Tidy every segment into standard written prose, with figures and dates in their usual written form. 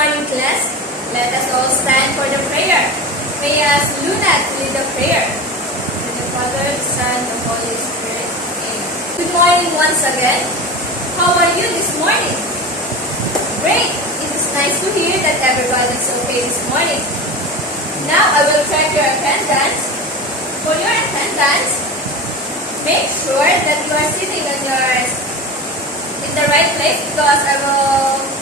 morning, class. Let us all stand for the prayer. May us Luna lead the prayer. In the Father, the Son, the Holy Spirit. Amen. Good morning once again. How are you this morning? Great. It is nice to hear that everybody is okay this morning. Now I will check your attendance. For your attendance, make sure that you are sitting in the right place because I will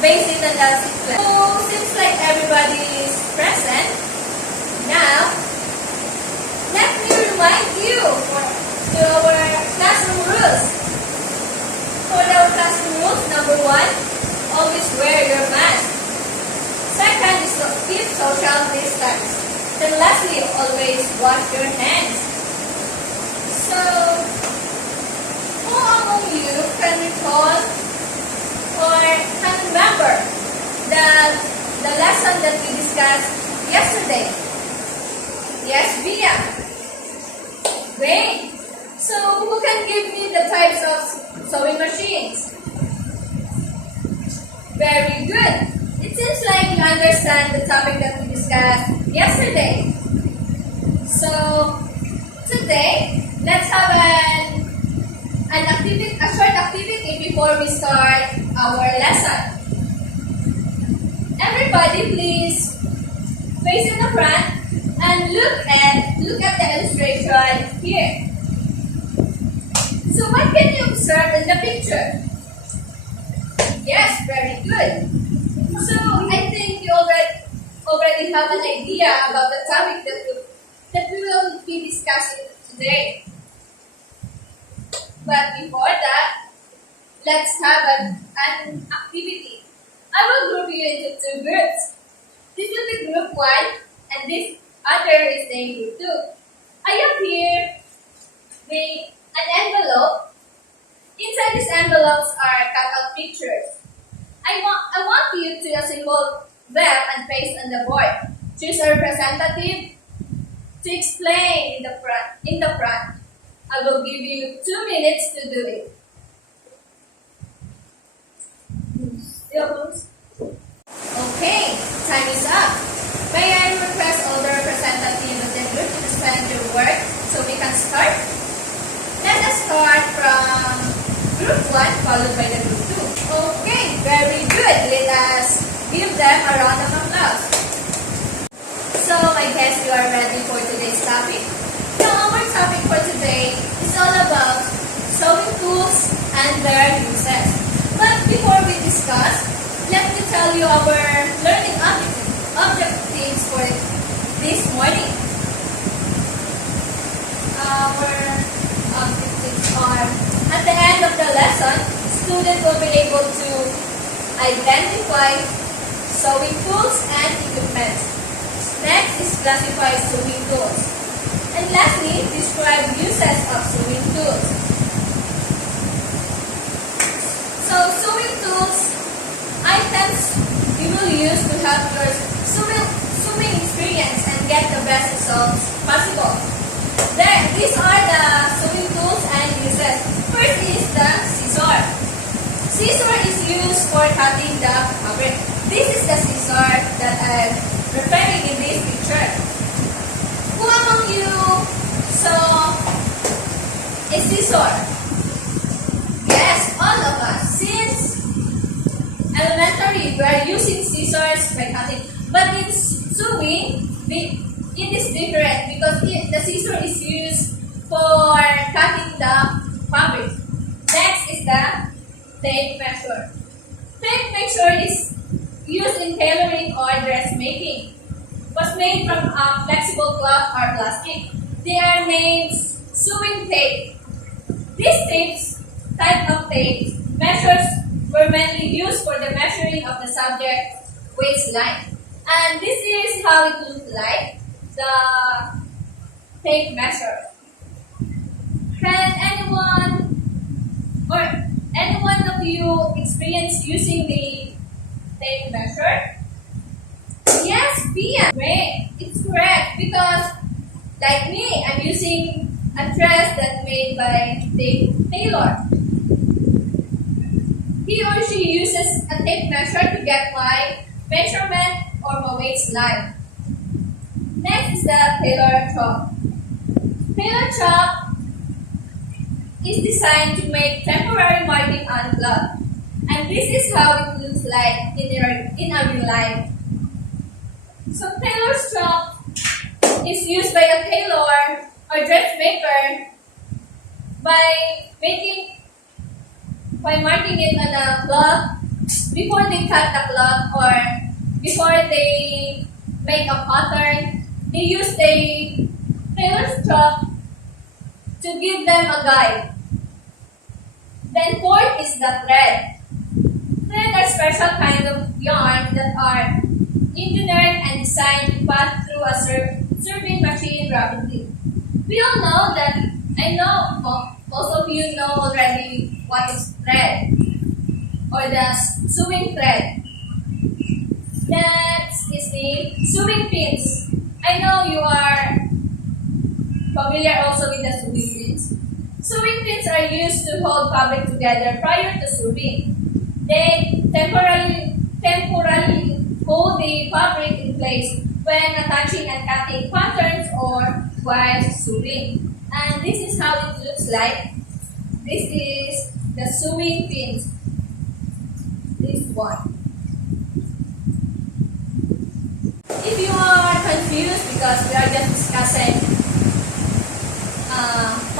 base it on the seat plan. So seems like everybody is present. Now, let me remind you to our classroom rules. For our classroom rules, number 1, always wear your mask. Second is to keep social distance. Then lastly, always wash your hands. So, who among you can recall or can remember the lesson that we discussed yesterday? Yes, Bia. Great. So, who can give me the types of sewing machines? Very good. It seems like you understand the topic that we discussed yesterday. So, today, let's have a short activity before we start our lesson. Everybody, please face in the front and look at the illustration here. So, what can you observe in the picture? Yes, very good. So, I think you already have an idea about the topic that we will be discussing today. But before that, let's have an activity. I will group you into 2 groups. This will be group 1 and this other is named group 2. I have here an envelope. Inside these envelopes are cut out pictures. I want you to assemble them and paste on the board. Choose a representative to explain in the front. I will give you 2 minutes to do it. Okay, time is up. May I request all the representatives of the group to spend your work so we can start? Let us start from group 1 followed by the group 2. Okay, very good. Let us give them a round of applause. So, I guess you are ready for today's topic. Now, our topic for today is all about sewing tools and their uses. But before we discuss, let me tell you our learning objectives for this morning. Our objectives are, at the end of the lesson, students will be able to identify sewing tools and equipment. Next is classify sewing tools. And lastly, describe uses of sewing tools. So, sewing tools, items you will use to help your sewing experience and get the best results possible. Then, these are the sewing tools and uses. First is the scissor. Scissor is used for cutting the fabric. This is the scissor that I'm referring in this picture. Who among you saw a scissor? Yes, all of us. Since elementary, we are using scissors by cutting. But in sewing, it is different because the scissor is used for cutting the fabric. Next is the tape measure. Tape measure is used in tailoring or dressmaking. Was made from flexible cloth or plastic. They are named sewing tape. These type of tape measures were mainly used for the measuring of the subject's waistline. And this is how it looks like, the tape measure. Can any one of you experience using the tape measure? Yes, Pia. Great. It's correct because, like me, I'm using a dress that's made by Dave Taylor. He or she uses a tape measure to get my measurement or my waistline. Next is the tailor chalk. Tailor chalk is designed to make temporary marking on cloth. And this is how it looks like in our real life. So tailor's chalk is used by a tailor or dressmaker by marking it on a cloth before they cut the cloth or before they make a pattern. They use the tailor's chalk to give them a guide. Then fourth is the thread. Thread are special kinds of yarn that are engineered and designed to pass through a serving machine rapidly. We all know that, I know most of you know already what is thread or the sewing thread. Next is the sewing pins. I know you are familiar also with the sewing pins. Sewing pins are used to hold fabric together prior to sewing. They temporarily hold the fabric in place when attaching and cutting patterns or while sewing. And this is how it looks like. This is the sewing pins. This one. If you are confused because we are just discussing 5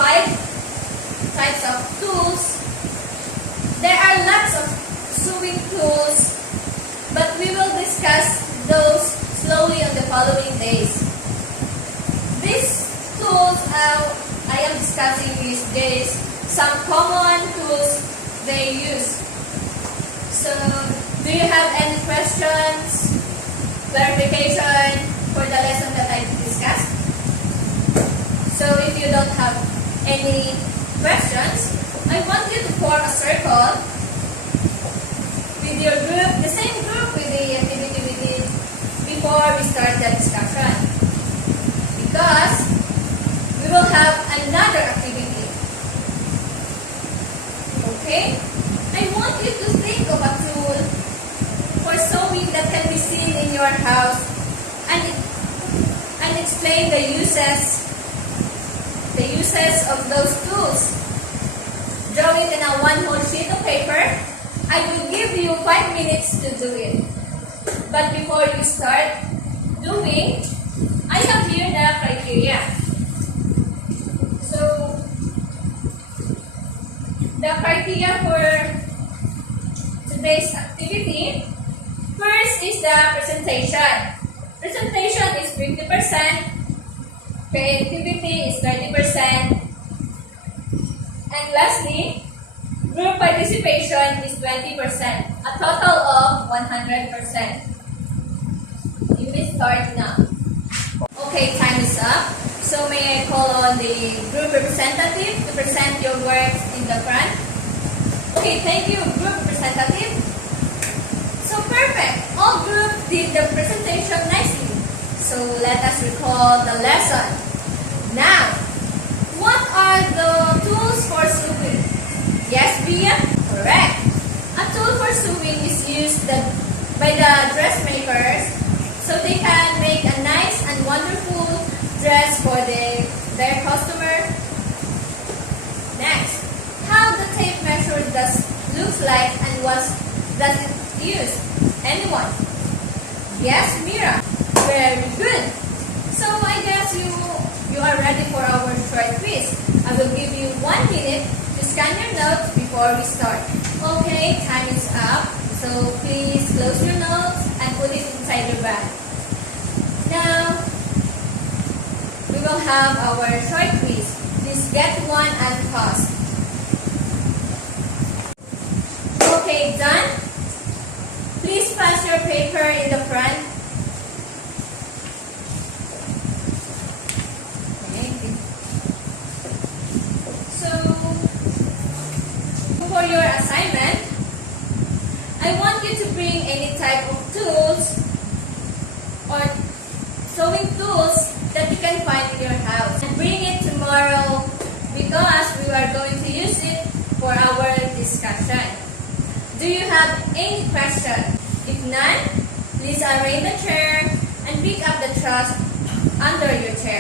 types of tools, there are lots of sewing tools, but we will discuss those slowly on the following days. These tools I am discussing is these some common tools they use. So, do you have any questions, clarification for the lesson that I discussed? So, if you don't have any questions, I want you to form a circle with your group, the same group with the activity we did before we start the discussion. Because we will have another activity. Okay? I want you to think of a tool for sewing that can be seen in your house and explain the uses of those tools. Draw it in a one whole sheet of paper. I will give you 5 minutes to do it. But before you start doing, I have here the criteria. So, the criteria for today's activity, first is the presentation. Presentation is 50%, creativity is 30%, and lastly, group participation is 20%, a total of 100%. You may start now. Okay, time is up. So may I call on the group representative to present your work in the front? Okay, thank you, group representative. So perfect. All groups did the presentation nicely. So let us recall the lesson. Now, what are the tools for sewing? Yes, Bria? Correct. A tool for sewing is used by the dressmakers so they can make a nice and wonderful dress for their customer. Next, how the tape measure looks like and what does it use? Anyone? Yes, Mira. Very good. So I guess you are ready for our short quiz. I will give you 1 minute to scan your notes before we start. Okay, time is up. So please close your notes and put it inside your bag. Now, we will have our short quiz. Please get one and pause. Okay, done? Please pass your paper in the front. For your assignment, I want you to bring any type of tools or sewing tools that you can find in your house and bring it tomorrow because we are going to use it for our discussion. Do you have any question? If none, Please arrange the chair and pick up the trash under your chair.